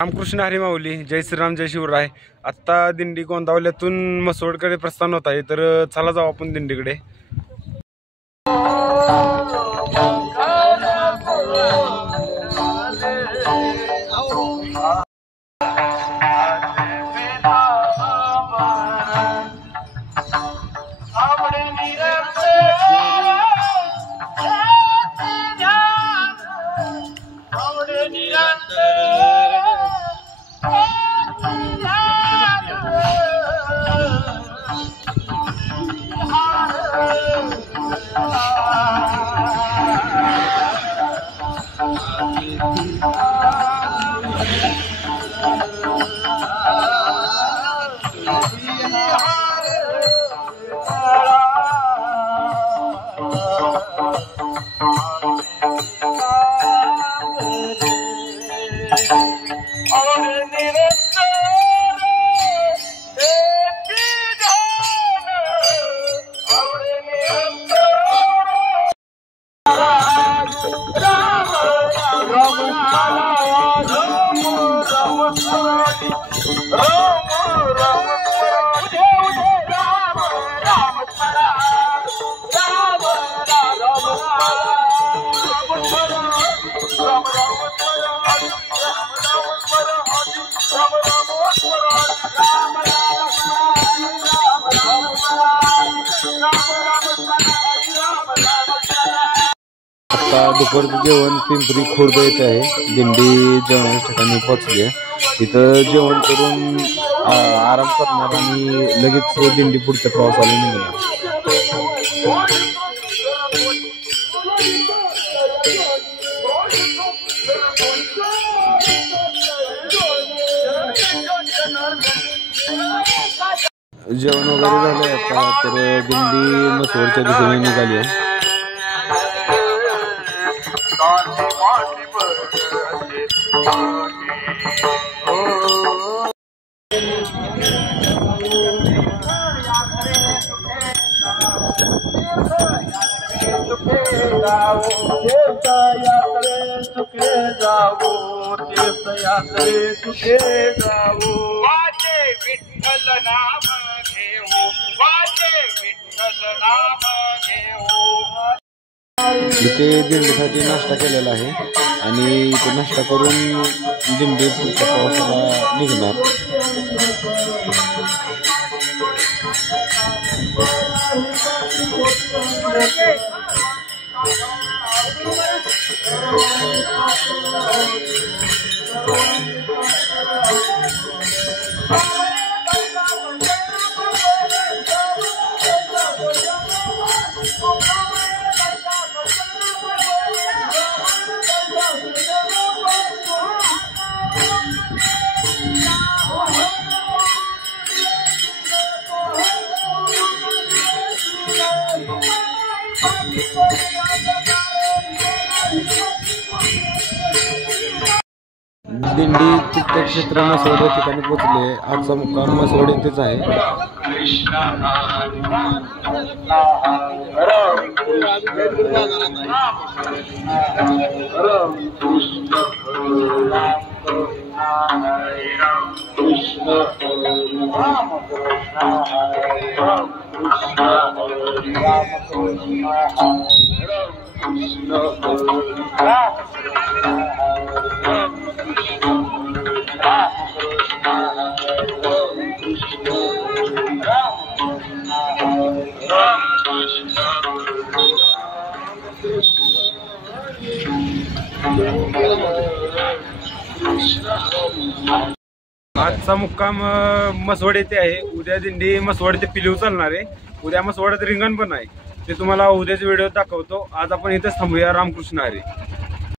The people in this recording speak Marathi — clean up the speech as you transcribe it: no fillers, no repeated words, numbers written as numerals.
रामकृष्ण हरी माऊली, जय श्रीराम, जय शिवराय। आत्ता दिंडी गोंदावल्यातून मसवडकडे प्रस्थान होत आहे, तर चला जाऊ आपण दिंडीकडे। दुपारचं जेवण पिंपरी खुर्द येथे आहे। दिंडी जेवणाच्या ठिकाणी पोहोचली आहे। इथं जेवण करून आराम करणार आणि लगेच दिंडी पुढच्या प्रवासाला निघणार। जेवण वगैरे झालं आता, तर दिंडी मसवडच्या दिशेने निघाली आहे। इथे दिंडीसाठी नाश्ता केलेला आहे आणि इथे नाश्ता करून दिंडी पुढच्या प्रवासाला निघणार। दिंडी तीर्थक्षेत्र मसवड या ठिकाणी पोहोचले। आजचा मुक्काम मसवड येथेच आहे। आजचा मुक्काम मसवड येथे आहे। उद्या दिंडी मसवड ते पिलीव चालणार आहे। उद्या मसवडात रिंगण पण आहे, ते तुम्हाला उद्याच्या व्हिडिओ दाखवतो। आज आपण इथेच थांबूया। रामकृष्ण हरी।